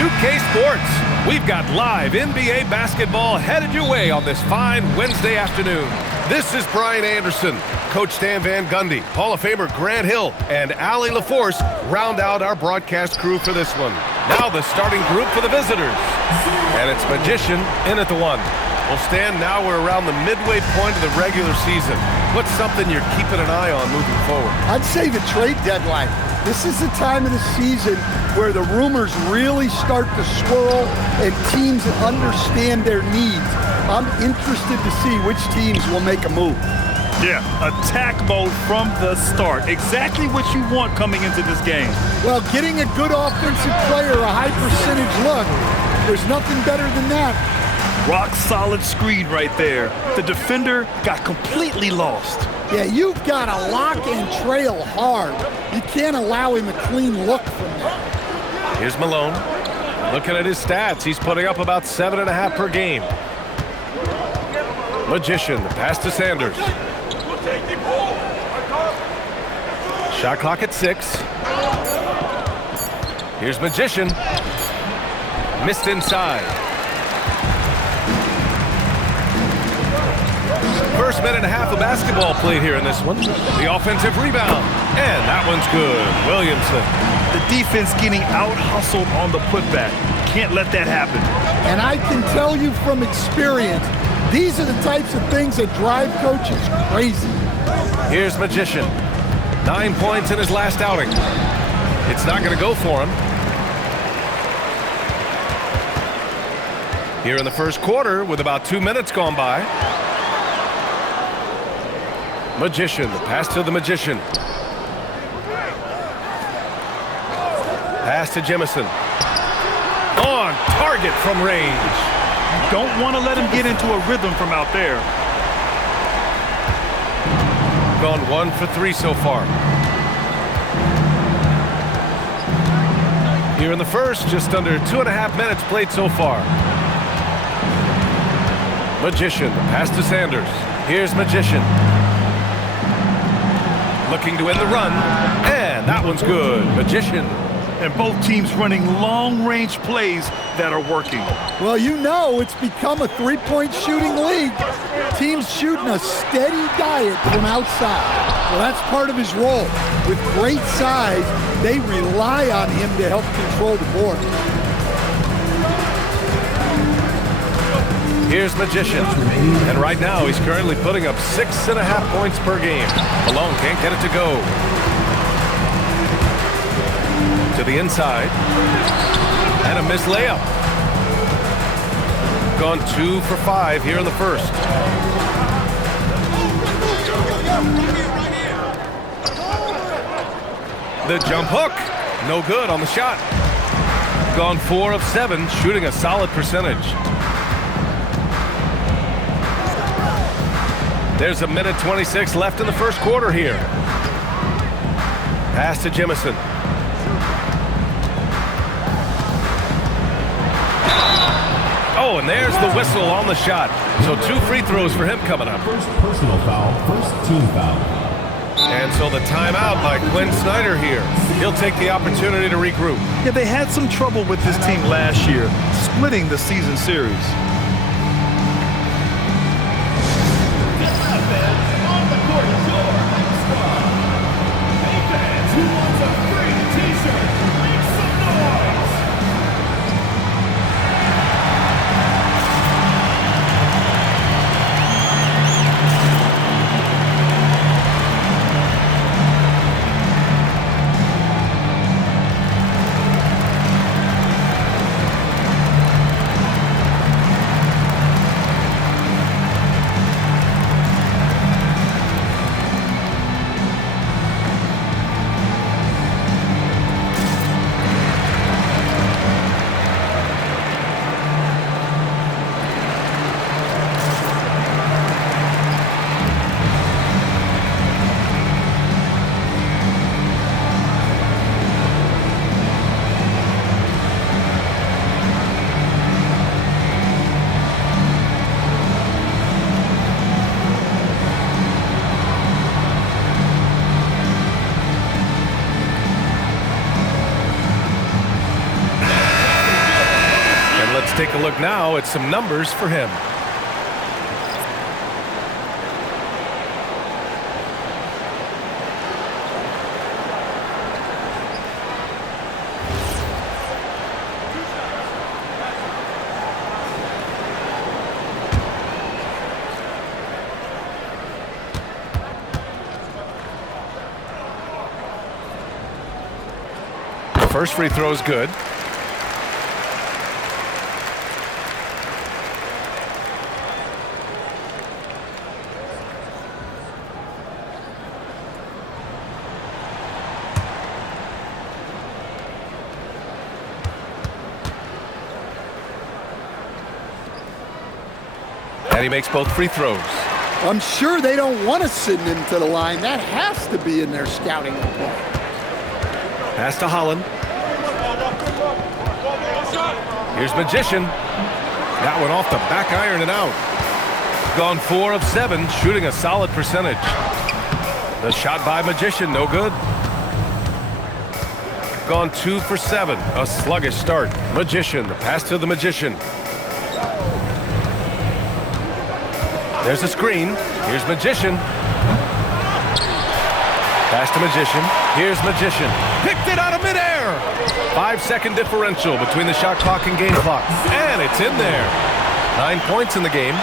2K Sports. We've got live NBA basketball headed your way on this fine Wednesday afternoon. This is Brian Anderson. Coach Stan Van Gundy, Hall of Famer Grant Hill, and Allie LaForce round out our broadcast crew for this one. Now the starting group for the visitors. And it's Magician in at the one. Well, Stan, now we're around the midway point of the regular season. What's something you're keeping an eye on moving forward? I'd say the trade deadline. This is the time of the season where the rumors really start to swirl and teams understand their needs. I'm interested to see which teams will make a move. Yeah, attack mode from the start. Exactly what you want coming into this game. Well, getting a good offensive player a high percentage look, there's nothing better than that. Rock solid screen right there. The defender got completely lost. Yeah, you've got to lock and trail hard. You can't allow him a clean look from there. Here's Malone. Looking at his stats, he's putting up about 7.5 per game. Magician, the pass to Sanders. Shot clock at 6. Here's Magician. Missed inside. First minute and a half of basketball played here in this one. The offensive rebound. And that one's good. Williamson. The defense getting out-hustled on the putback. Can't let that happen. And I can tell you from experience, these are the types of things that drive coaches crazy. Here's Magician. 9 points in his last outing. It's not going to go for him. Here in the first quarter with about 2 minutes gone by. Magician, the pass to the Magician. Pass to Jemison. On target from range. Don't want to let him get into a rhythm from out there. Gone 1 for 3 so far. Here in the first, just under 2.5 minutes played so far. Magician, the pass to Sanders. Here's Magician. Looking to end the run, and that one's good. Magician. And both teams running long-range plays that are working. Well, you know it's become a three-point shooting league. Teams shooting a steady diet from outside. Well, that's part of his role. With great size, they rely on him to help control the board. Here's Magician. And right now, he's currently putting up 6.5 points per game. Malone can't get it to go. To the inside. And a missed layup. Gone 2 for 5 here in the first. The jump hook. No good on the shot. Gone 4 of 7, shooting a solid percentage. There's a minute 26 left in the first quarter here. Pass to Jemison. Oh, and there's the whistle on the shot. So 2 free throws for him coming up. First personal foul, first team foul. And so the timeout by Quinn Snyder here. He'll take the opportunity to regroup. Yeah, they had some trouble with this team last year, splitting the season series. Let's take a look now at some numbers for him. First free throw is good. And he makes both free throws. I'm sure they don't want to send him to the line. That has to be in their scouting report. Pass to Holland. Here's Magician. That one off the back iron and out. Gone 4 of 7, shooting a solid percentage. The shot by Magician, no good. Gone 2 for 7, a sluggish start. Magician, the pass to the Magician. There's a screen. Here's Magician. Pass to Magician. Here's Magician. Picked it out of midair. 5-second differential between the shot clock and game clock. And it's in there. 9 points in the game.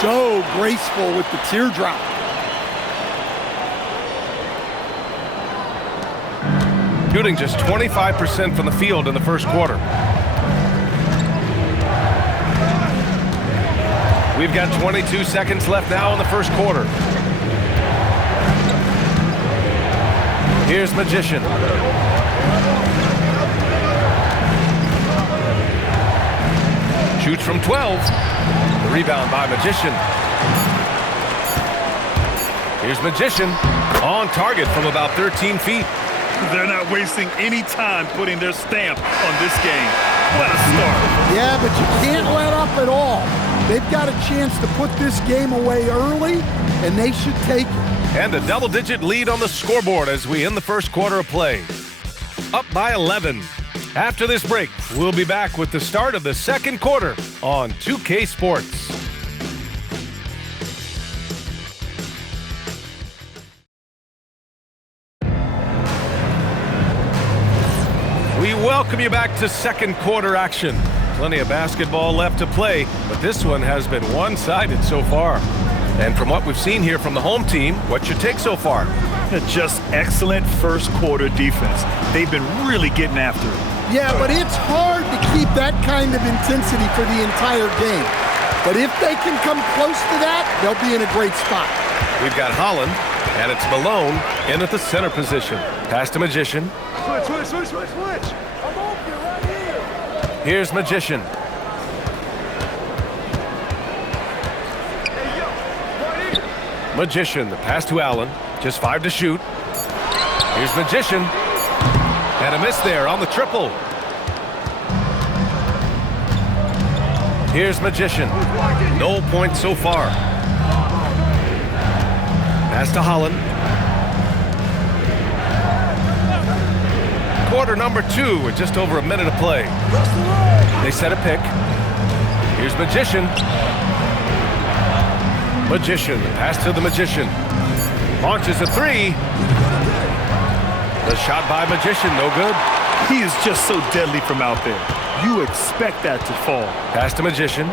So graceful with the teardrop. Shooting just 25% from the field in the first quarter. We've got 22 seconds left now in the first quarter. Here's Magician. Shoots from 12. The rebound by Magician. Here's Magician. On target from about 13 feet. They're not wasting any time putting their stamp on this game. What a start. Yeah, but you can't let up at all. They've got a chance to put this game away early, and they should take it. And a double-digit lead on the scoreboard as we end the first quarter of play. Up by 11. After this break, we'll be back with the start of the second quarter on 2K Sports. We welcome you back to second quarter action. Plenty of basketball left to play, but this one has been one-sided so far. And from what we've seen here from the home team, what's your take so far? Just excellent first quarter defense. They've been really getting after it. Yeah, but it's hard to keep that kind of intensity for the entire game. But if they can come close to that, they'll be in a great spot. We've got Holland, and it's Malone in at the center position. Pass to Magician. Switch. I'm open right here. Here's Magician. Magician, the pass to Allen. Just 5 to shoot. Here's Magician. And a miss there on the triple. Here's Magician. No points so far. Pass to Holland. Quarter number 2 with just over a minute of play. They set a pick. Here's Magician. Magician, pass to the Magician. Launches a 3. The shot by Magician, no good. He is just so deadly from out there. You expect that to fall. Pass to Magician.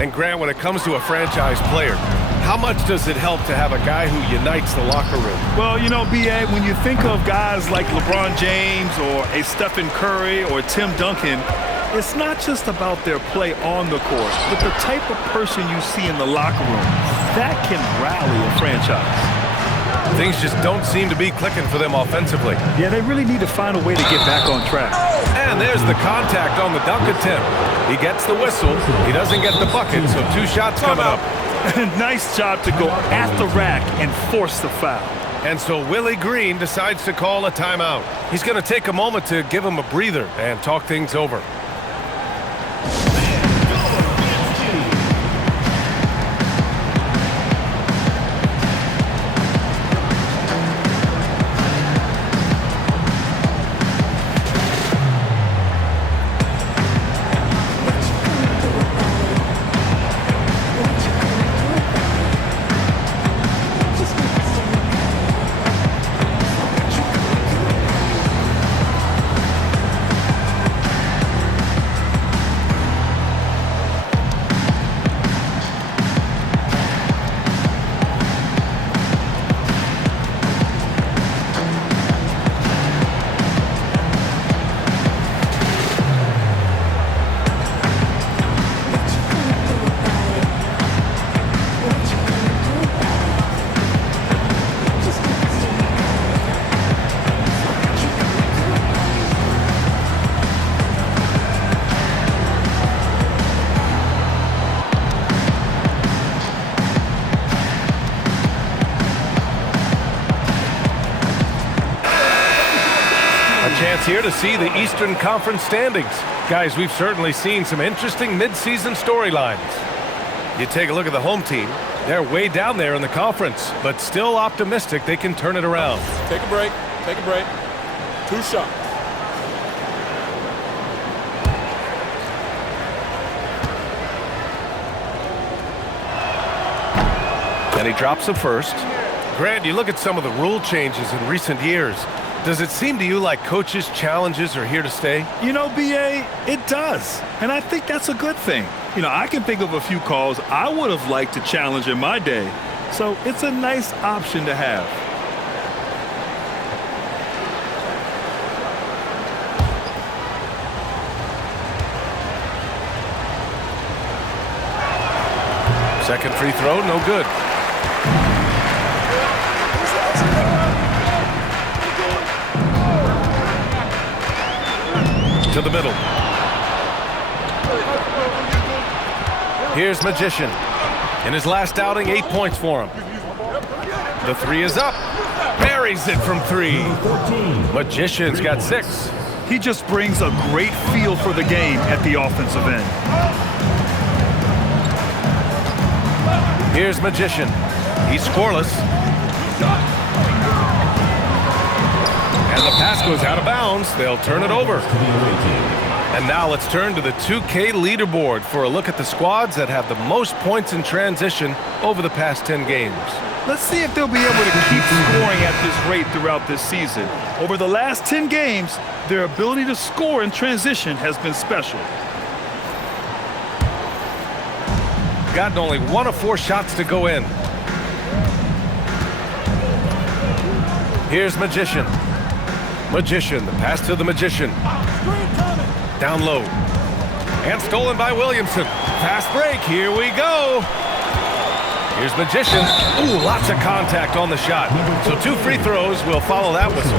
And Grant, when it comes to a franchise player, how much does it help to have a guy who unites the locker room? Well, you know, B.A., when you think of guys like LeBron James or a Stephen Curry or Tim Duncan, it's not just about their play on the court, but the type of person you see in the locker room. That can rally a franchise. Things just don't seem to be clicking for them offensively. Yeah, they really need to find a way to get back on track. And there's the contact on the dunk attempt. He gets the whistle. He doesn't get the bucket, so 2 shots coming up. Nice job to go at the rack and force the foul. And so Willie Green decides to call a timeout. He's going to take a moment to give him a breather and talk things over. chance here to see the Eastern Conference standings. Guys, we've certainly seen some interesting midseason storylines. You take a look at the home team. They're way down there in the conference, but still optimistic they can turn it around. Take a break. Take a break. 2 shots. And he drops the first. Grant, you look at some of the rule changes in recent years. Does it seem to you like coaches' challenges are here to stay? You know, B.A., it does. And I think that's a good thing. You know, I can think of a few calls I would have liked to challenge in my day. So it's a nice option to have. Second free throw, no good. To the middle. Here's Magician. In his last outing, 8 points for him. The three is up. Buries it from 3. Magician's got 6. He just brings a great feel for the game at the offensive end. Here's Magician. He's scoreless. And the pass goes out of bounds. They'll turn it over. And now let's turn to the 2K leaderboard for a look at the squads that have the most points in transition over the past 10 games. Let's see if they'll be able to keep scoring at this rate throughout this season. Over the last 10 games, their ability to score in transition has been special. Gotten only 1 of 4 shots to go in. Here's Magician. Magician, the pass to the Magician. Down low. And stolen by Williamson. Fast break, here we go. Here's Magician. Ooh, lots of contact on the shot. So 2 free throws will follow that whistle.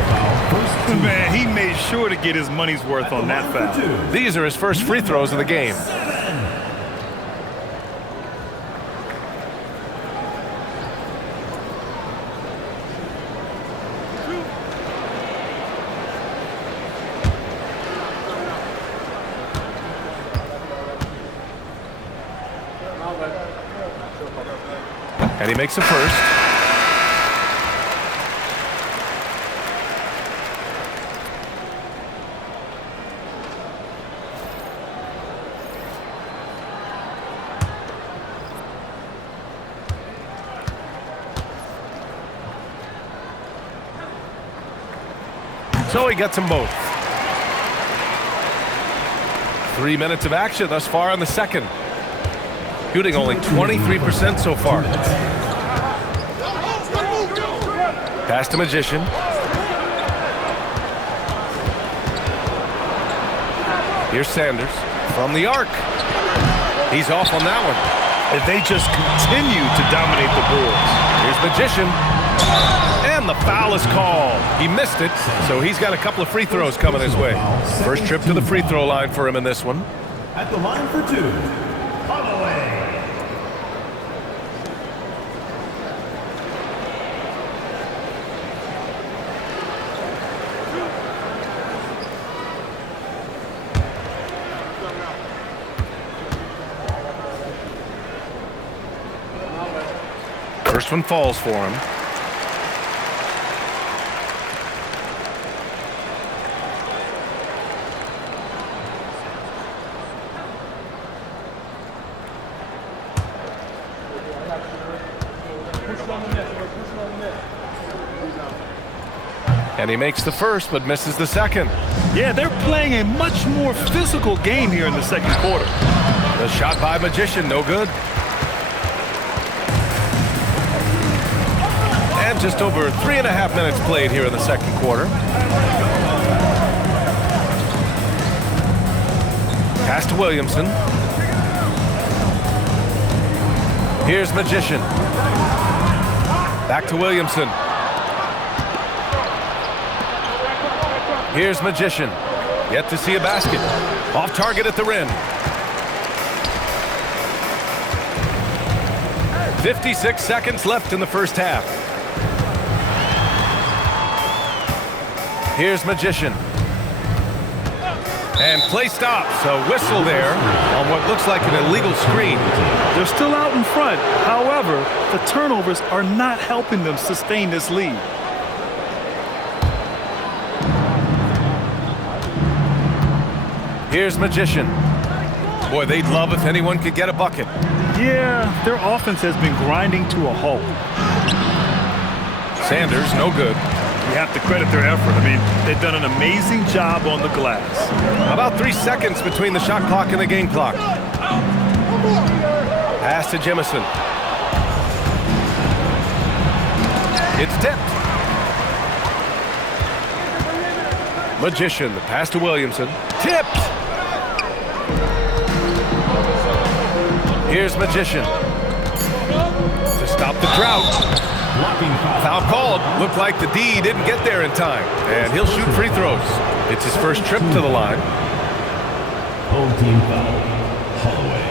Man, he made sure to get his money's worth on that foul. These are his first free throws of the game. And he makes the first. So he gets them both. 3 minutes of action thus far in the second. Shooting only 23% so far. Pass to Magician. Here's Sanders from the arc. He's off on that one. And they just continue to dominate the boards. Here's Magician. And the foul is called. He missed it, so he's got a couple of free throws coming his way. First trip to the free throw line for him in this one. At the line for 2, Holloway. First one falls for him. And he makes the first, but misses the second. Yeah, they're playing a much more physical game here in the second quarter. The shot by Magician, no good. And just over 3.5 minutes played here in the second quarter. Pass to Williamson. Here's Magician. Back to Williamson. Here's Magician. Yet to see a basket. Off target at the rim. 56 seconds left in the first half. Here's Magician. And play stops. A whistle there on what looks like an illegal screen. They're still out in front. However, the turnovers are not helping them sustain this lead. Here's Magician. Boy, they'd love if anyone could get a bucket. Yeah, their offense has been grinding to a halt. Sanders, no good. You have to credit their effort. I mean, they've done an amazing job on the glass. About 3 seconds between the shot clock and the game clock. Pass to Jemison. It's tipped. Magician, the pass to Williamson. Tipped! Here's Magician. To stop the drought. Foul called. Looked like the D didn't get there in time. And he'll shoot free throws. It's his first trip to the line. Home team foul. Holloway.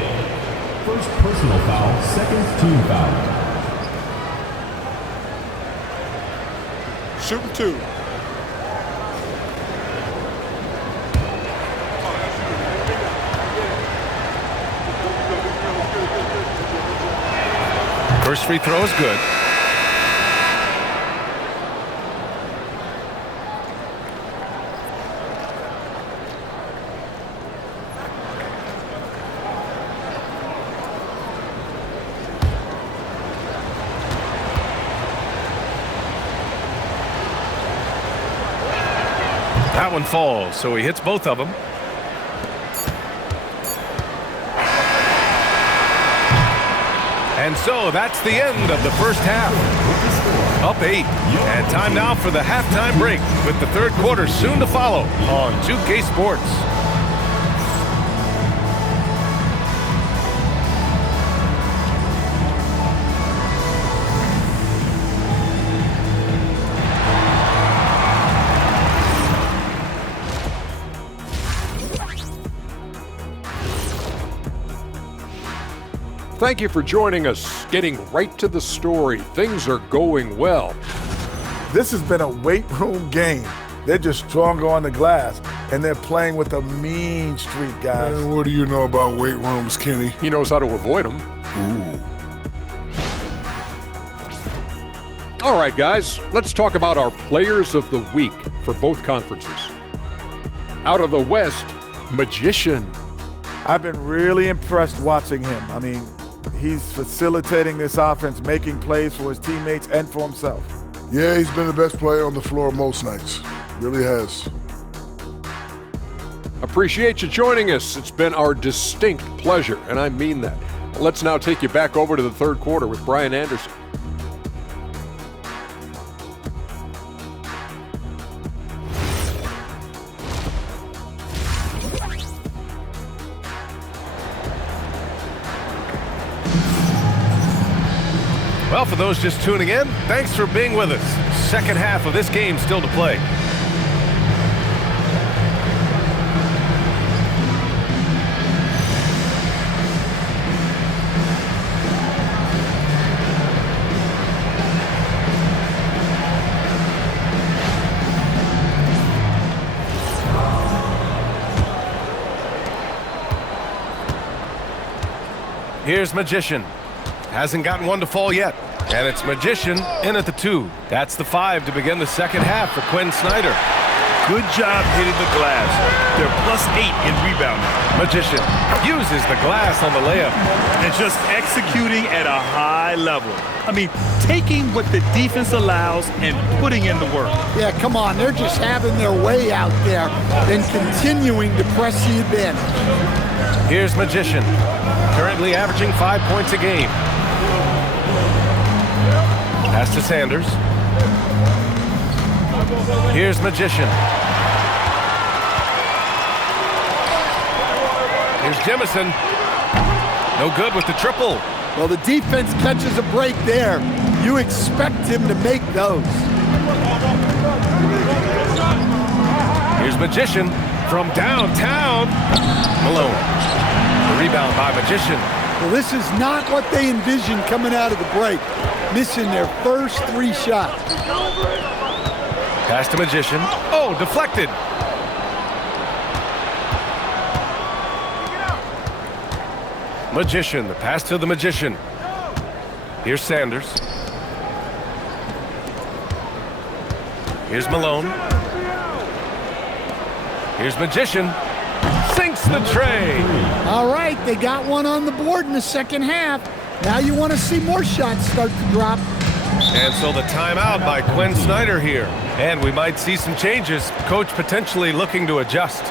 First personal foul, second team foul. Shooting 2. First free throw is good. That one falls, so he hits both of them. And so that's the end of the first half. Up 8. And time now for the halftime break with the third quarter soon to follow on 2K Sports. Thank you for joining us. Getting right to the story. Things are going well. This has been a weight room game. They're just stronger on the glass, and they're playing with a mean streak, guys. Man, what do you know about weight rooms, Kenny? He knows how to avoid them. Ooh. All right, guys, let's talk about our players of the week for both conferences. Out of the West, Magician. I've been really impressed watching him. I mean, he's facilitating this offense, making plays for his teammates and for himself. Yeah, he's been the best player on the floor most nights. Really has. Appreciate you joining us. It's been our distinct pleasure, and I mean that. Let's now take you back over to the third quarter with Brian Anderson. Well, for those just tuning in, thanks for being with us. Second half of this game still to play. Here's Magician. Hasn't gotten one to fall yet. And it's Magician in at the 2. That's the 5 to begin the second half for Quinn Snyder. Good job hitting the glass. They're +8 in rebounding. Magician uses the glass on the layup. And just executing at a high level. I mean, taking what the defense allows and putting in the work. Yeah, come on. They're just having their way out there and continuing to press the advantage. Here's Magician, currently averaging 5 points a game. Pass to Sanders. Here's Magician. Here's Jemison. No good with the triple. Well, the defense catches a break there. You expect him to make those. Here's Magician from downtown. Malone. The rebound by Magician. Well, this is not what they envisioned coming out of the break. Missing their first 3 shots. Pass to Magician. Oh, deflected. Magician, the pass to the Magician. Here's Sanders. Here's Malone. Here's Magician. Sinks the tray. All right, they got one on the board in the second half. Now you want to see more shots start to drop. And so the timeout by Quinn Snyder here. And we might see some changes. Coach potentially looking to adjust.